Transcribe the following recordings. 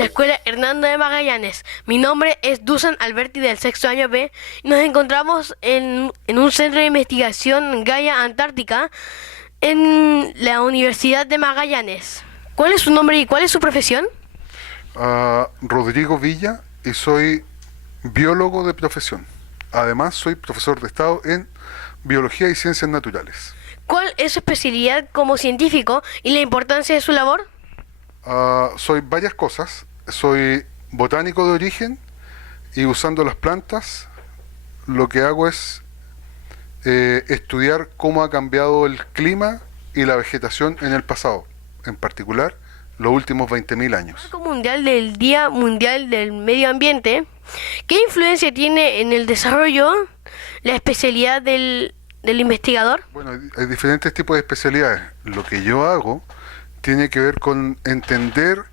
la Escuela Hernando de Magallanes. Mi nombre es Dusan Alberti del sexto año B y nos encontramos en un centro de investigación Gaia Antártica en la Universidad de Magallanes. ¿Cuál es su nombre y cuál es su profesión? Rodrigo Villa y soy biólogo de profesión. Además soy profesor de Estado en Biología y Ciencias Naturales. ¿Cuál es su especialidad como científico y la importancia de su labor? Soy varias cosas. Soy botánico de origen y usando las plantas lo que hago es estudiar cómo ha cambiado el clima y la vegetación en el pasado, en particular los últimos 20.000 años. Marco mundial del Día Mundial del Medio Ambiente, ¿qué influencia tiene en el desarrollo la especialidad del investigador? Bueno, hay diferentes tipos de especialidades. Lo que yo hago tiene que ver con entender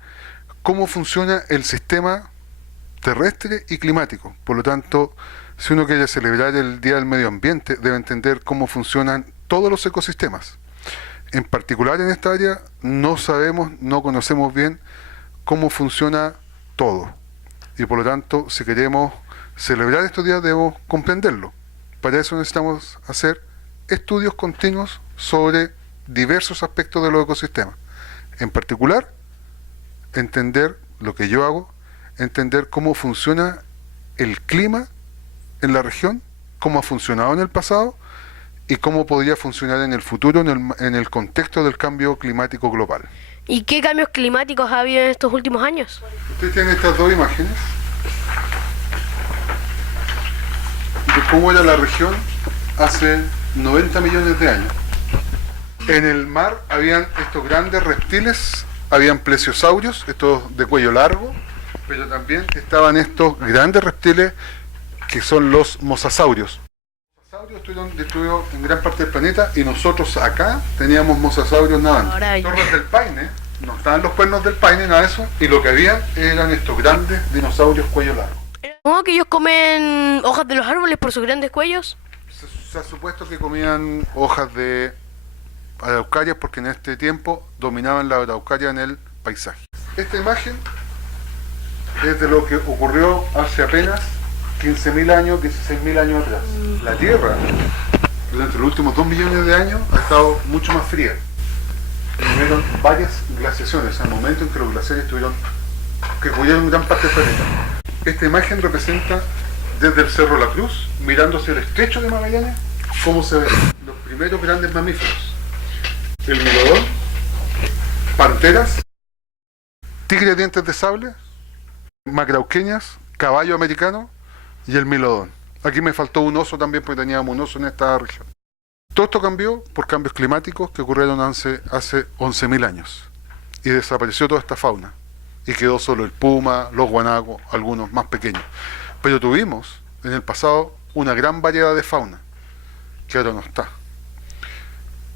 cómo funciona el sistema terrestre y climático. Por lo tanto, si uno quiere celebrar el Día del Medio Ambiente, debe entender cómo funcionan todos los ecosistemas. En particular en esta área no sabemos, no conocemos bien cómo funciona todo. Y por lo tanto, si queremos celebrar estos días, debemos comprenderlo. Para eso necesitamos hacer estudios continuos sobre diversos aspectos de los ecosistemas. En particular, entender lo que yo hago, entender cómo funciona el clima en la región, cómo ha funcionado en el pasado y cómo podría funcionar en el futuro en el contexto del cambio climático global. ¿Y qué cambios climáticos ha habido en estos últimos años? Ustedes tienen estas dos imágenes de cómo era la región hace 90 millones de años. En el mar habían estos grandes reptiles, habían plesiosaurios, estos de cuello largo, pero también estaban estos grandes reptiles que son los mosasaurios. Los mosasaurios estuvieron destruidos en gran parte del planeta y nosotros acá teníamos mosasaurios nadando. Torres del Paine, no estaban los cuernos del Paine, nada de eso, y lo que había eran estos grandes dinosaurios cuello largo. ¿Cómo que ellos comen hojas de los árboles por sus grandes cuellos? Se ha supuesto que comían hojas de araucarias porque en este tiempo dominaban la araucaria en el paisaje. Esta imagen es de lo que ocurrió hace apenas 15.000 años, 16.000 años atrás. La Tierra, durante los últimos 2 millones de años, ha estado mucho más fría. Hubieron varias glaciaciones al momento en que los glaciares que cubrieron gran parte del planeta. Esta imagen representa desde el Cerro La Cruz, mirando hacia el estrecho de Magallanes, cómo se ven los primeros grandes mamíferos. El milodón, panteras, tigre de dientes de sable, macrauqueñas, caballo americano y el milodón. Aquí me faltó un oso también porque teníamos un oso en esta región. Todo esto cambió por cambios climáticos que ocurrieron hace 11.000 años y desapareció toda esta fauna y quedó solo el puma, los guanacos, algunos más pequeños. Pero tuvimos en el pasado una gran variedad de fauna que ahora no está.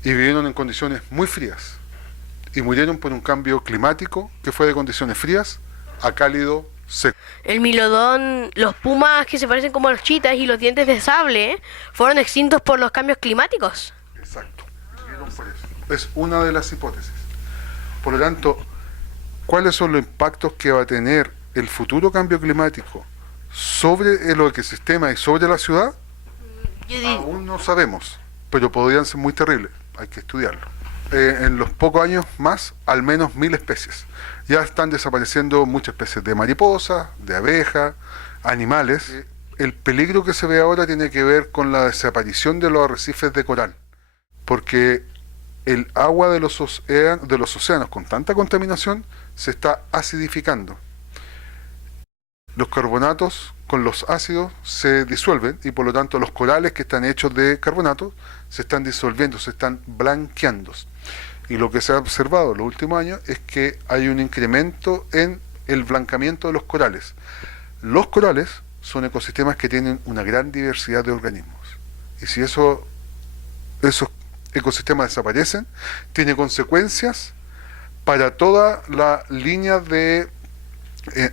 Y vivieron en condiciones muy frías y murieron por un cambio climático que fue de condiciones frías a cálido seco. El milodón, los pumas que se parecen como a los chitas y los dientes de sable fueron extintos por los cambios climáticos. Exacto, murieron por eso. Es una de las hipótesis. Por lo tanto, ¿cuáles son los impactos que va a tener el futuro cambio climático sobre el ecosistema y sobre la ciudad? Aún no sabemos, pero podrían ser muy terribles. Hay que estudiarlo. En los pocos años más, al menos 1.000 especies. Ya están desapareciendo muchas especies de mariposas, de abejas, animales. El peligro que se ve ahora tiene que ver con la desaparición de los arrecifes de coral, porque el agua de los océanos con tanta contaminación se está acidificando. Los carbonatos con los ácidos se disuelven y por lo tanto los corales que están hechos de carbonatos se están disolviendo, se están blanqueando. Y lo que se ha observado en los últimos años es que hay un incremento en el blancamiento de los corales. Los corales son ecosistemas que tienen una gran diversidad de organismos. Y si esos ecosistemas desaparecen, tiene consecuencias para toda la línea de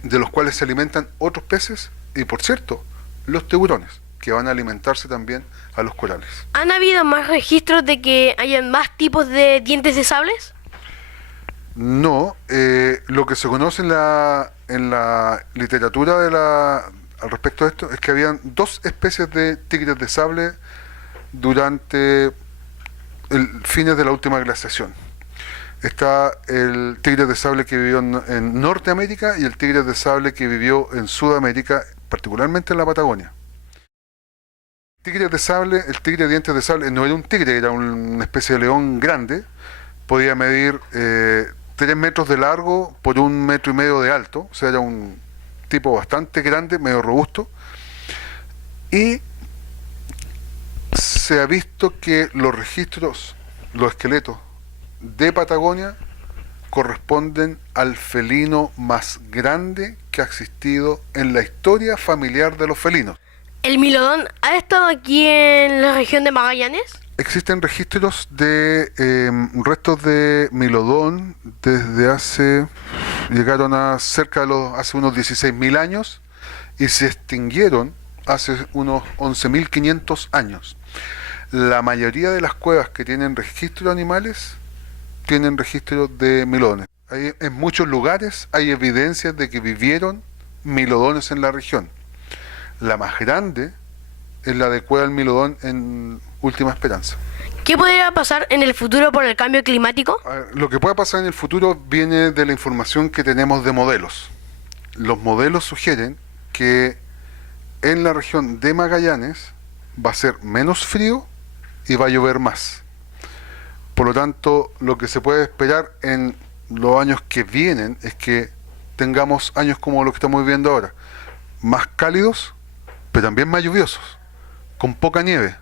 los cuales se alimentan otros peces y, por cierto, los tiburones, que van a alimentarse también a los corales. ¿Han habido más registros de que hayan más tipos de dientes de sables? No, lo que se conoce en la literatura al respecto de esto es que habían dos especies de tigres de sable durante fines de la última glaciación. Está el tigre de sable que vivió en Norteamérica y el tigre de sable que vivió en Sudamérica, particularmente en la Patagonia. Tigre de sable, el tigre de dientes de sable no era un tigre, era una especie de león grande, podía medir 3 metros de largo por 1,5 metros de alto, o sea, era un tipo bastante grande, medio robusto, y se ha visto que los registros, los esqueletos de Patagonia corresponden al felino más grande que ha existido en la historia familiar de los felinos. ¿El milodón ha estado aquí en la región de Magallanes? Existen registros de restos de milodón llegaron a hace unos 16.000 años y se extinguieron hace unos 11.500 años. La mayoría de las cuevas que tienen registro de animales tienen registros de milodones. En muchos lugares hay evidencias de que vivieron milodones en la región. La más grande es la de Cueva del Milodón en Última Esperanza. ¿Qué podría pasar en el futuro por el cambio climático? Lo que pueda pasar en el futuro viene de la información que tenemos de modelos. Los modelos sugieren que en la región de Magallanes va a ser menos frío y va a llover más. Por lo tanto, lo que se puede esperar en los años que vienen es que tengamos años como los que estamos viviendo ahora, más cálidos, pero también más lluviosos, con poca nieve.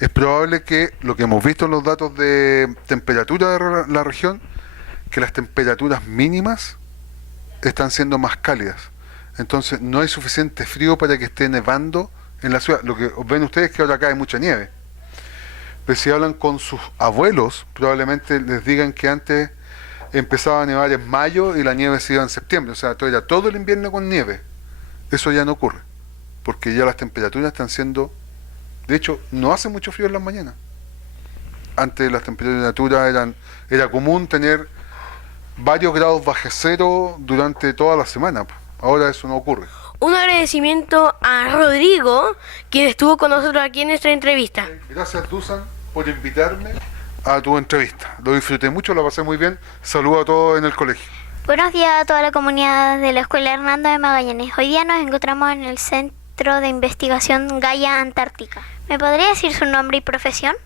Es probable que lo que hemos visto en los datos de temperatura de la región, que las temperaturas mínimas están siendo más cálidas. Entonces no hay suficiente frío para que esté nevando en la ciudad. Lo que ven ustedes es que ahora cae mucha nieve. Pero si hablan con sus abuelos, probablemente les digan que antes empezaba a nevar en mayo y la nieve se iba en septiembre. O sea, era todo el invierno con nieve. Eso ya no ocurre, porque ya las temperaturas están siendo... De hecho, no hace mucho frío en las mañanas. Antes las temperaturas era común tener varios grados bajo cero durante toda la semana. Ahora eso no ocurre. Un agradecimiento a Rodrigo, quien estuvo con nosotros aquí en nuestra entrevista. Gracias, Dusan, por invitarme a tu entrevista. Lo disfruté mucho, lo pasé muy bien. Saludos a todos en el colegio. Buenos días a toda la comunidad de la Escuela Hernando de Magallanes. Hoy día nos encontramos en el Centro de Investigación Gaia Antártica. ¿Me podría decir su nombre y profesión?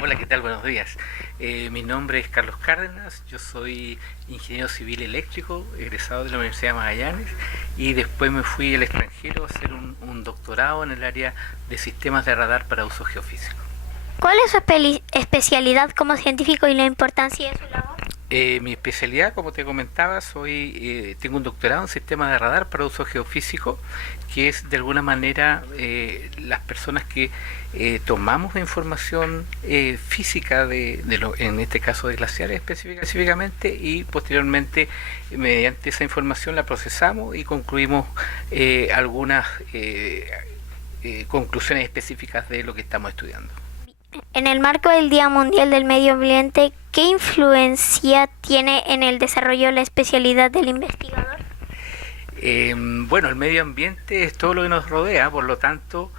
Hola, ¿qué tal? Buenos días. Mi nombre es Carlos Cárdenas, yo soy ingeniero civil eléctrico, egresado de la Universidad de Magallanes, y después me fui al extranjero a hacer un doctorado en el área de sistemas de radar para uso geofísico. ¿Cuál es su especialidad como científico y la importancia de su labor? Mi especialidad, como te comentaba, tengo un doctorado en sistemas de radar para uso geofísico, que es de alguna manera las personas que tomamos información física en este caso de glaciares específicamente, y posteriormente mediante esa información la procesamos y concluimos algunas conclusiones específicas de lo que estamos estudiando. En el marco del Día Mundial del Medio Ambiente, ¿qué influencia tiene en el desarrollo la especialidad del investigador? Bueno, el medio ambiente es todo lo que nos rodea, por lo tanto,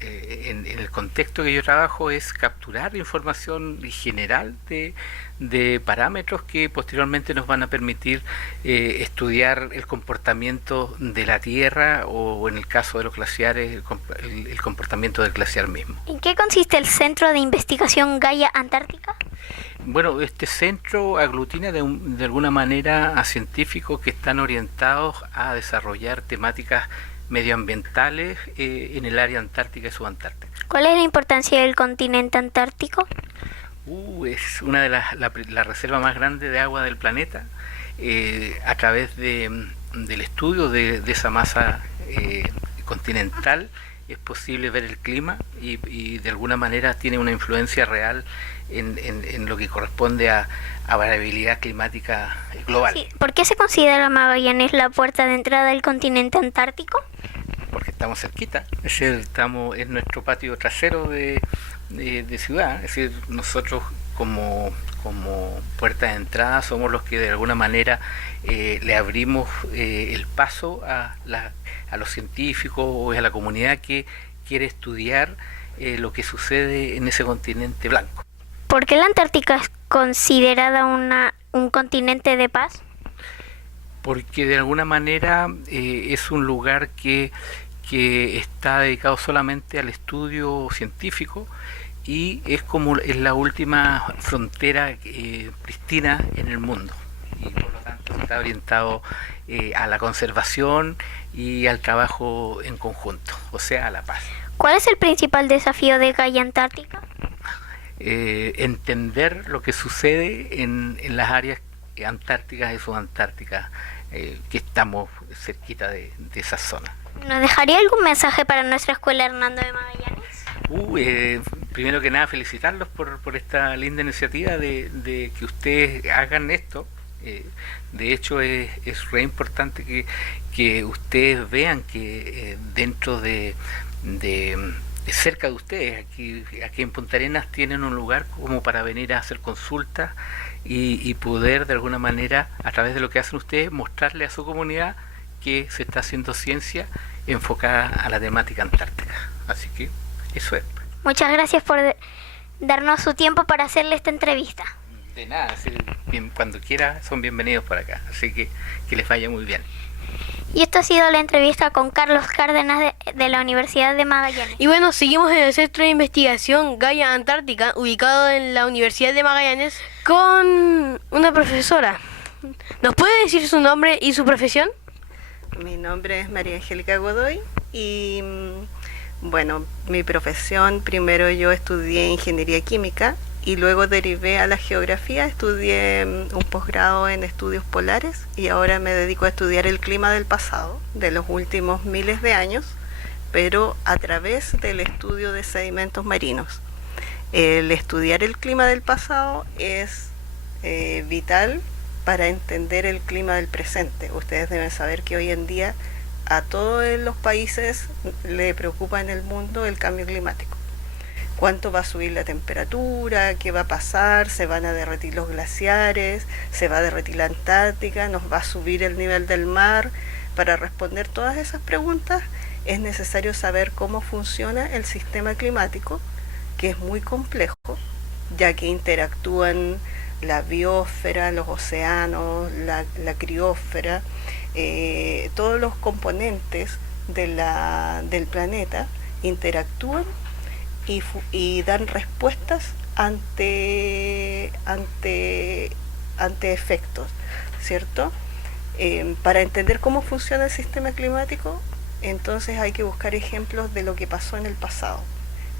en el contexto que yo trabajo es capturar información general de parámetros que posteriormente nos van a permitir estudiar el comportamiento de la Tierra, o en el caso de los glaciares, el comportamiento del glaciar mismo. ¿En qué consiste el Centro de Investigación Gaia Antártica? Bueno, este centro aglutina de alguna manera a científicos que están orientados a desarrollar temáticas medioambientales en el área antártica y subantártica. ¿Cuál es la importancia del continente antártico? Es una de la reserva más grande de agua del planeta. A través del estudio de esa masa continental es posible ver el clima y de alguna manera tiene una influencia real en lo que corresponde a variabilidad climática global. Sí. ¿Por qué se considera Magallanes la puerta de entrada del continente antártico? Porque estamos cerquita, es decir, es nuestro patio trasero de ciudad, es decir, nosotros como puerta de entrada somos los que de alguna manera le abrimos el paso a los científicos o a la comunidad que quiere estudiar lo que sucede en ese continente blanco. ¿Por qué la Antártica es considerada un continente de paz? Porque de alguna manera es un lugar que está dedicado solamente al estudio científico y es la última frontera pristina en el mundo, y por lo tanto está orientado a la conservación y al trabajo en conjunto, o sea, a la paz. ¿Cuál es el principal desafío de Gaia Antártica? Entender lo que sucede en las áreas antárticas y subantárticas, que estamos cerquita de esa zona. ¿Nos dejaría algún mensaje para nuestra escuela Hernando de Magallanes? Primero que nada, felicitarlos por esta linda iniciativa de que ustedes hagan esto. De hecho, es re importante que ustedes vean que dentro de cerca de ustedes, aquí en Punta Arenas, tienen un lugar como para venir a hacer consultas y poder de alguna manera, a través de lo que hacen ustedes, mostrarle a su comunidad que se está haciendo ciencia enfocada a la temática antártica. Así que eso es. Muchas gracias por darnos su tiempo para hacerle esta entrevista. De nada, cuando quiera son bienvenidos por acá, así que les vaya muy bien. Y esto ha sido la entrevista con Carlos Cárdenas de la Universidad de Magallanes. Y bueno, seguimos en el Centro de Investigación Gaia Antártica, ubicado en la Universidad de Magallanes, con una profesora. ¿Nos puede decir su nombre y su profesión? Mi nombre es María Angélica Godoy y bueno, mi profesión, primero yo estudié ingeniería química y luego derivé a la geografía, estudié un posgrado en estudios polares y ahora me dedico a estudiar el clima del pasado, de los últimos miles de años, pero a través del estudio de sedimentos marinos. El estudiar el clima del pasado es vital para entender el clima del presente. Ustedes deben saber que hoy en día a todos los países le preocupa en el mundo el cambio climático. Cuánto va a subir la temperatura, qué va a pasar, se van a derretir los glaciares, se va a derretir la Antártica, nos va a subir el nivel del mar. Para responder todas esas preguntas es necesario saber cómo funciona el sistema climático, que es muy complejo, ya que interactúan la biosfera, los océanos, la criósfera, todos los componentes del planeta interactúan y dan respuestas ante efectos, ¿cierto? Para entender cómo funciona el sistema climático, entonces hay que buscar ejemplos de lo que pasó en el pasado.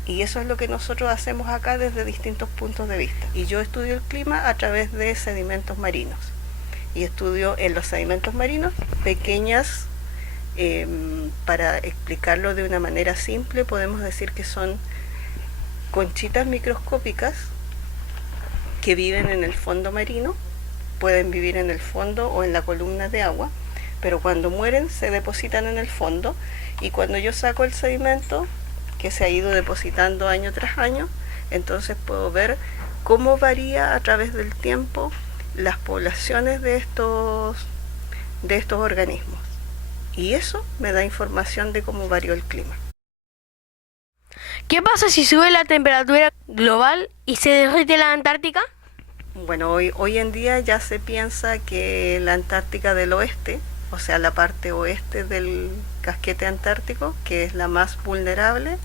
Y eso es lo que nosotros hacemos acá desde distintos puntos de vista. Y yo estudio el clima a través de sedimentos marinos. Y estudio en los sedimentos marinos pequeñas, para explicarlo de una manera simple, podemos decir que son conchitas microscópicas que viven en el fondo marino, pueden vivir en el fondo o en la columna de agua, pero cuando mueren se depositan en el fondo y cuando yo saco el sedimento que se ha ido depositando año tras año, entonces puedo ver cómo varía a través del tiempo las poblaciones de estos organismos. Y eso me da información de cómo varió el clima. ¿Qué pasa si sube la temperatura global y se derrite la Antártica? Bueno, hoy en día ya se piensa que la Antártica del oeste, o sea, la parte oeste del casquete antártico, que es la más vulnerable,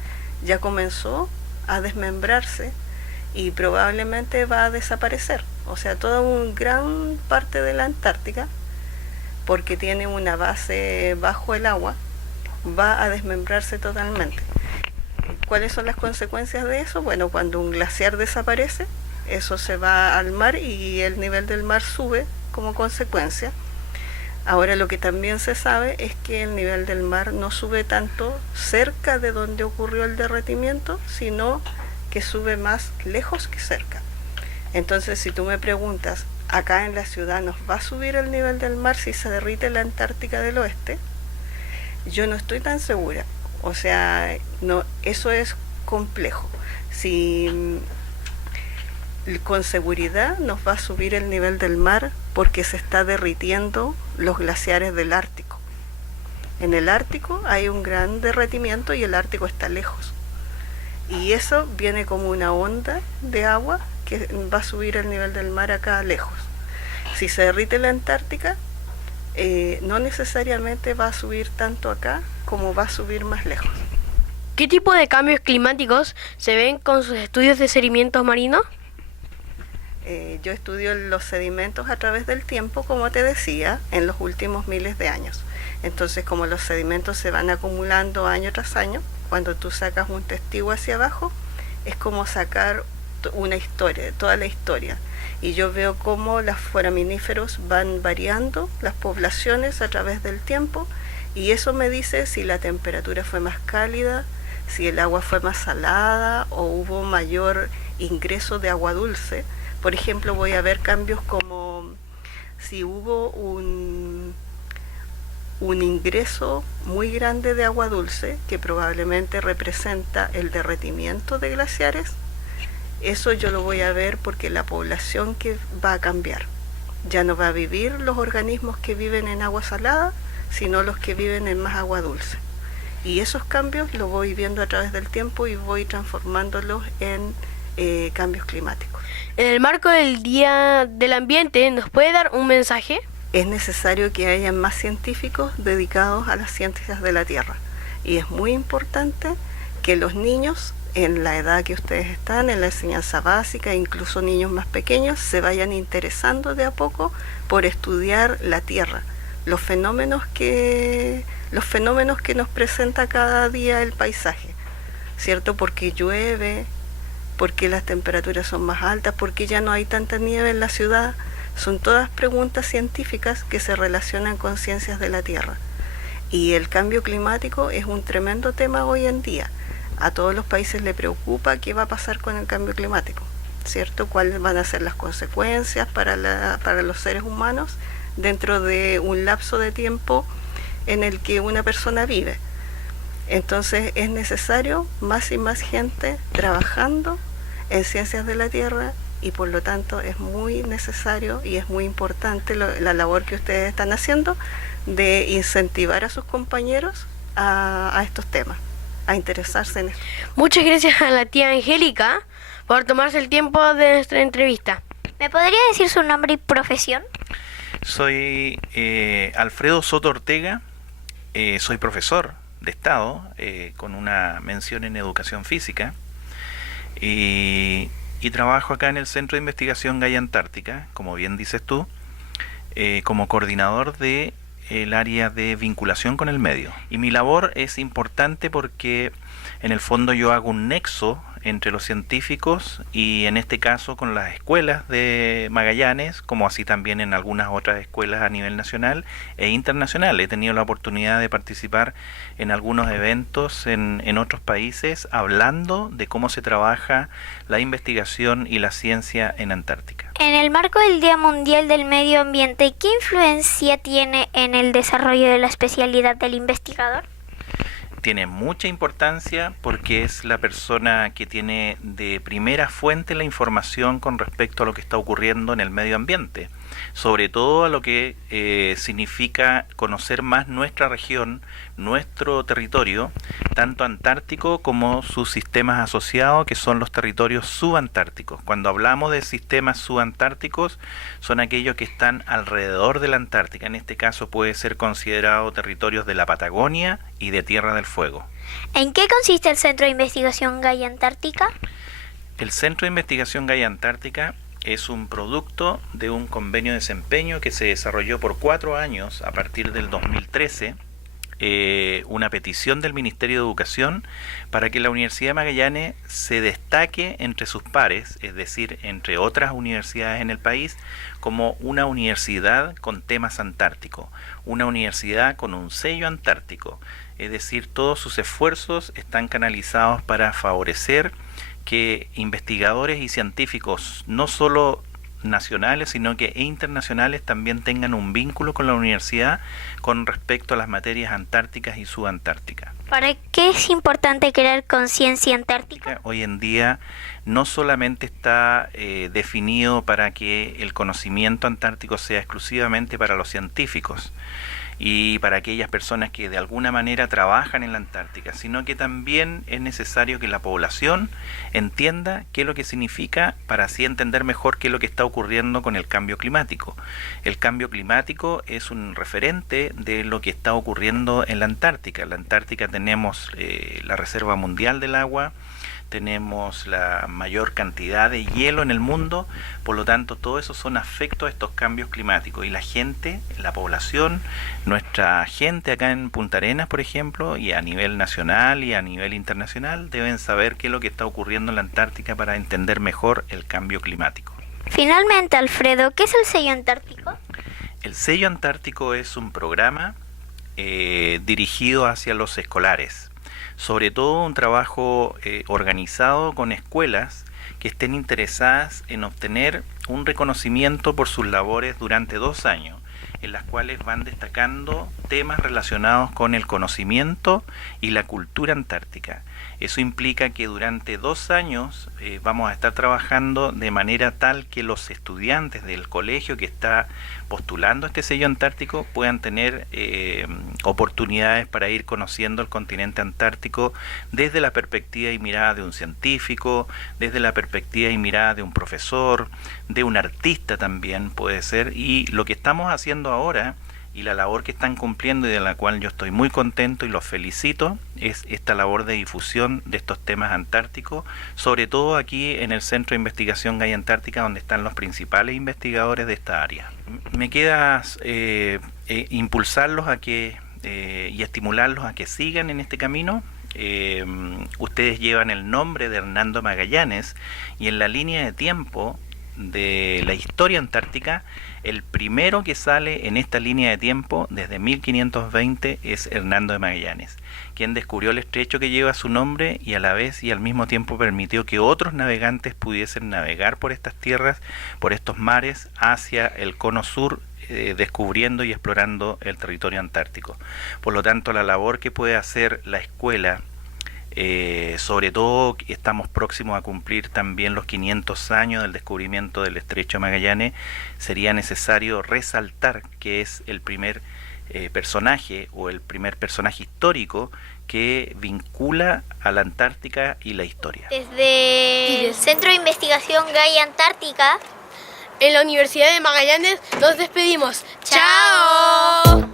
ya comenzó a desmembrarse y probablemente va a desaparecer. O sea, toda una gran parte de la Antártica, porque tiene una base bajo el agua, va a desmembrarse totalmente. ¿Cuáles son las consecuencias de eso? Bueno, cuando un glaciar desaparece, eso se va al mar y el nivel del mar sube como consecuencia. Ahora lo que también se sabe es que el nivel del mar no sube tanto cerca de donde ocurrió el derretimiento, sino que sube más lejos que cerca. Entonces, si tú me preguntas, acá en la ciudad nos va a subir el nivel del mar si se derrite la Antártica del oeste, yo no estoy tan segura. O sea, no, eso es complejo. Si con seguridad nos va a subir el nivel del mar porque se está derritiendo los glaciares del Ártico. En el Ártico hay un gran derretimiento y el Ártico está lejos. Y eso viene como una onda de agua que va a subir el nivel del mar acá lejos. Si se derrite la Antártica, no necesariamente va a subir tanto acá como va a subir más lejos. ¿Qué tipo de cambios climáticos se ven con sus estudios de sedimentos marinos? Yo estudio los sedimentos a través del tiempo, como te decía, en los últimos miles de años. Entonces, como los sedimentos se van acumulando año tras año, cuando tú sacas un testigo hacia abajo, es como sacar una historia, toda la historia. Y yo veo cómo los foraminíferos van variando, las poblaciones a través del tiempo, y eso me dice si la temperatura fue más cálida, si el agua fue más salada o hubo mayor ingreso de agua dulce. Por ejemplo, voy a ver cambios como si hubo un ingreso muy grande de agua dulce, que probablemente representa el derretimiento de glaciares. Eso yo lo voy a ver porque la población que va a cambiar. Ya no va a vivir los organismos que viven en agua salada, sino los que viven en más agua dulce. Y esos cambios los voy viendo a través del tiempo y voy transformándolos en cambios climáticos. En el marco del Día del Ambiente, ¿nos puede dar un mensaje? Es necesario que haya más científicos dedicados a las ciencias de la Tierra. Y es muy importante que los niños, en la edad que ustedes están, en la enseñanza básica, incluso niños más pequeños, se vayan interesando de a poco por estudiar la Tierra, los fenómenos que nos presenta cada día el paisaje, ¿cierto? Porque llueve, porque las temperaturas son más altas, porque ya no hay tanta nieve en la ciudad. Son todas preguntas científicas que se relacionan con ciencias de la Tierra. Y el cambio climático es un tremendo tema hoy en día. A todos los países les preocupa qué va a pasar con el cambio climático, ¿cierto? ¿Cuáles van a ser las consecuencias para los seres humanos dentro de un lapso de tiempo en el que una persona vive? Entonces es necesario más y más gente trabajando en ciencias de la Tierra y por lo tanto es muy necesario y es muy importante la labor que ustedes están haciendo de incentivar a sus compañeros a estos temas, a interesarse en esto. Muchas gracias a la tía Angélica por tomarse el tiempo de nuestra entrevista. ¿Me podría decir su nombre y profesión? Soy Alfredo Soto Ortega, soy profesor de Estado con una mención en Educación Física y trabajo acá en el Centro de Investigación Gaia Antártica, como bien dices tú, como coordinador de el área de vinculación con el medio. Y mi labor es importante porque en el fondo yo hago un nexo entre los científicos y en este caso con las escuelas de Magallanes, como así también en algunas otras escuelas a nivel nacional e internacional. He tenido la oportunidad de participar en algunos eventos en otros países hablando de cómo se trabaja la investigación y la ciencia en Antártica. En el marco del Día Mundial del Medio Ambiente, ¿qué influencia tiene en el desarrollo de la especialidad del investigador? Tiene mucha importancia porque es la persona que tiene de primera fuente la información con respecto a lo que está ocurriendo en el medio ambiente, sobre todo a lo que significa conocer más nuestra región, nuestro territorio, tanto antártico como sus sistemas asociados, que son los territorios subantárticos. Cuando hablamos de sistemas subantárticos, son aquellos que están alrededor de la Antártica. En este caso puede ser considerado territorios de la Patagonia y de Tierra del Fuego. ¿En qué consiste el Centro de Investigación Gaia Antártica? El Centro de Investigación Gaia Antártica es un producto de un convenio de desempeño que se desarrolló por 4 años a partir del 2013, una petición del Ministerio de Educación para que la Universidad de Magallanes se destaque entre sus pares, es decir, entre otras universidades en el país, como una universidad con temas antárticos, una universidad con un sello antártico, es decir, todos sus esfuerzos están canalizados para favorecer que investigadores y científicos no solo nacionales, sino que internacionales también tengan un vínculo con la universidad con respecto a las materias antárticas y subantárticas. ¿Para qué es importante crear conciencia antártica? Hoy en día no solamente está definido para que el conocimiento antártico sea exclusivamente para los científicos y para aquellas personas que de alguna manera trabajan en la Antártica, sino que también es necesario que la población entienda qué es lo que significa, para así entender mejor qué es lo que está ocurriendo con el cambio climático. El cambio climático es un referente de lo que está ocurriendo en la Antártica. En la Antártica tenemos la Reserva Mundial del Agua, tenemos la mayor cantidad de hielo en el mundo, por lo tanto todo eso son afectos a estos cambios climáticos, y la gente, la población, nuestra gente acá en Punta Arenas, por ejemplo, y a nivel nacional y a nivel internacional, deben saber qué es lo que está ocurriendo en la Antártica para entender mejor el cambio climático. Finalmente, Alfredo, ¿qué es el sello antártico? El sello antártico es un programa dirigido hacia los escolares, sobre todo un trabajo organizado con escuelas que estén interesadas en obtener un reconocimiento por sus labores durante 2 años, en las cuales van destacando temas relacionados con el conocimiento y la cultura antártica. Eso implica que durante 2 años vamos a estar trabajando de manera tal que los estudiantes del colegio que está postulando este sello antártico puedan tener oportunidades para ir conociendo el continente antártico desde la perspectiva y mirada de un científico, desde la perspectiva y mirada de un profesor, de un artista también puede ser. Y lo que estamos haciendo ahora y la labor que están cumpliendo y de la cual yo estoy muy contento y los felicito es esta labor de difusión de estos temas antárticos, sobre todo aquí en el Centro de Investigación Gaia Antártica, donde están los principales investigadores de esta área. Me queda impulsarlos a que y estimularlos a que sigan en este camino. Ustedes llevan el nombre de Hernando Magallanes, y en la línea de tiempo de la historia antártica, el primero que sale en esta línea de tiempo desde 1520 es Hernando de Magallanes, quien descubrió el estrecho que lleva su nombre y a la vez y al mismo tiempo permitió que otros navegantes pudiesen navegar por estas tierras, por estos mares, hacia el cono sur, descubriendo y explorando el territorio antártico. Por lo tanto, la labor que puede hacer la escuela, sobre todo estamos próximos a cumplir también los 500 años del descubrimiento del estrecho de Magallanes, sería necesario resaltar que es el primer personaje o el primer personaje histórico que vincula a la Antártica y la historia. Desde el Centro de Investigación Gaia Antártica, en la Universidad de Magallanes nos despedimos. ¡Chao!